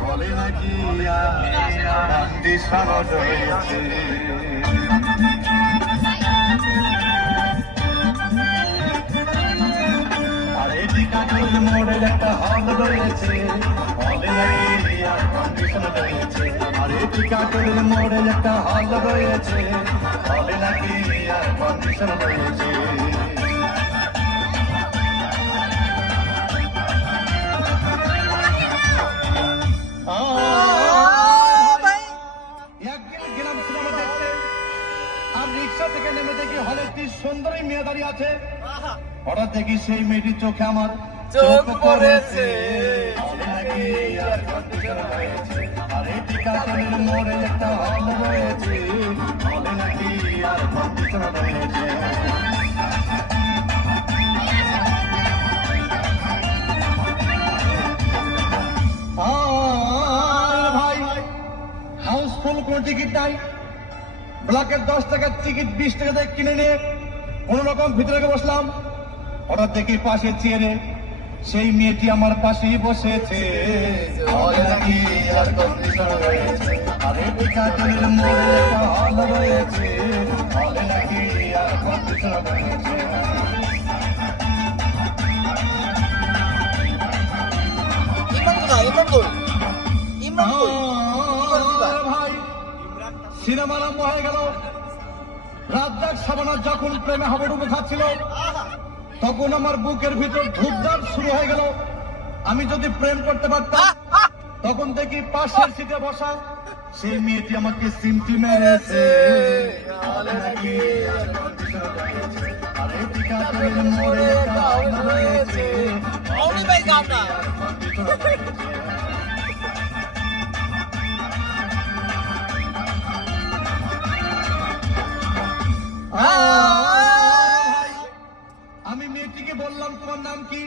বলে নাকি হয়েছে আরে টিকাটুল মোড়ের একটা হল রয়েছে বলে নাকি কন্ডিশন রয়েছে আরে টিকাটুল মোড়ের একটা হল রয়েছে বলে নাকি কন্ডিশন রয়েছে রিক্সা থেকে নেমে দেখি হলে একটি সুন্দরী মেয়ে দাঁড়িয়ে আছে হঠাৎ দেখি সেই মেয়েটি চোখে আমার চোখ পড়েছে আরে টিকাটুলের মোড়ে একটা হল রয়েছে বলে নাকি আর কন্ডিশন রয়েছে ভাই হাউসফুল কোন টিকিট নাই ব্লকের 10 টাকার টিকিট 20 টাকা দিয়ে কিনে নিয়ে কোন রকম ভিতরে বসলাম হঠাৎ দেখি পাশে চেয়ারে সেই মেয়েটি আমার পাশেই বসেছে আরে টিকাটুলের মোড়ে একটা হল রয়েছে বলে নাকি আর কন্ডিশন রয়েছে ভাই সিনেমা আরম্ভ হয়ে গেল রাজ্জাক শাবানা যখন প্রেমে হাবুডুবু খাচ্ছিল তখন আমার বুকের ভিতর ধূপধাপ শুরু হয়ে গেল আমি যদি প্রেম করতে পারতাম তখন দেখি পাশের সিটে বসা সেই মেয়েটি আমাকে সিমটি মেরেছে আরে টিকাটুলের মোড়ে একটা হল রয়েছে আমি মেয়েটিকে বললাম তোমার নাম কি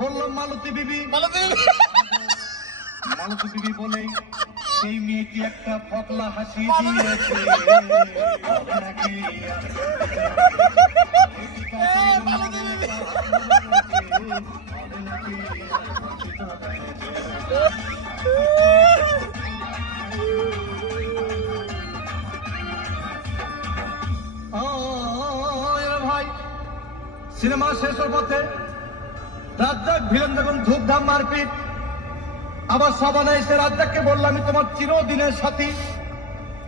বললাম মালতী বিবি মালতী বিবি বলে সেই মেয়েটি একটা ফকলা হাসি দিয়েছে ভাই সিনেমা শেষের পথে রাজ্জাক ভিলেন যখন ধূপধাম মারপিট আবার শাবানা এসে রাজ্জাককে বললাম আমি তোমার চিরদিনের সাথী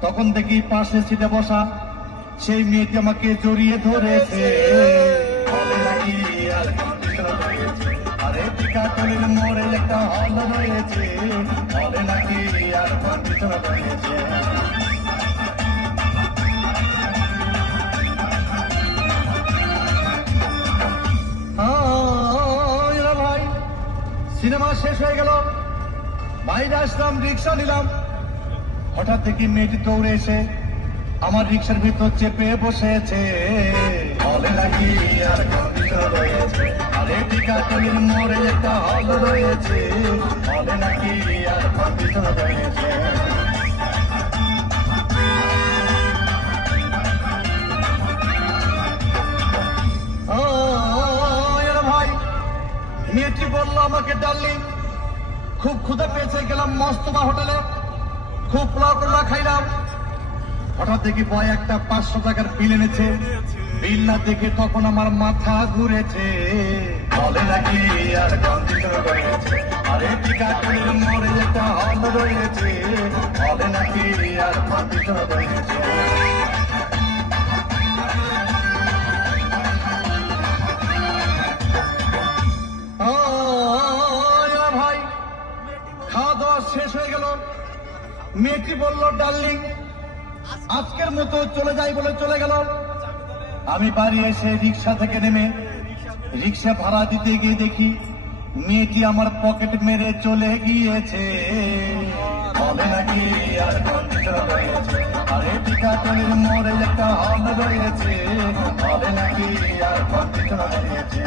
তখন দেখি পাশে সিটে বসা সেই মেয়েটি আমাকে জড়িয়ে ধরেছে আরে টিকাটুলের মোড়ে একটা হল রয়েছে বলে নাকি আর কন্ডিশন রয়েছে ভাই সিনেমা শেষ হয়ে গেল বাইরে আসলাম রিক্সা নিলাম হঠাৎ দেখি মেয়েটি দৌড়ে এসে আমার রিক্সার ভিতর চেপে বসেছে বলে নাকি আর কন্ডিশন রয়েছে আরে টিকাটুলের মোড়ে একটা হল রয়েছে বলে নাকি আর কন্ডিশন রয়েছে ভাই মেয়েটি বললো আমাকে ডার্লিং খুব ক্ষুধা পেয়েছে গেলাম মস্তবা হোটেলে খুব পোলাও করলা খাইলাম হঠাৎ দেখি বয় একটা 500 টাকার বিল এনেছে বিল না দেখে তখন আমার মাথা ঘুরেছে বলে নাকি আর কন্ডিশন রয়েছে আরে টিকাটুলের মোড়ে একটা হল রয়েছে বলে নাকি আর কন্ডিশন রয়েছে ভাই খাওয়া দাওয়া শেষ হয়ে গেল মেয়েটি বলল ডার্লিং আজকের মতো চলে যাই বলে চলে গেল আমি বাড়ি এসে রিক্সা থেকে নেমে রিক্সা ভাড়া দিতে গিয়ে দেখি মেয়েটি আমার পকেট মেরে চলে গিয়েছে বলে নাকি আর কন্ডিশন রয়েছে আরে টিকাটুলের মোড়ে একটা হল রয়েছে বলে নাকি আর কন্ডিশন রয়েছে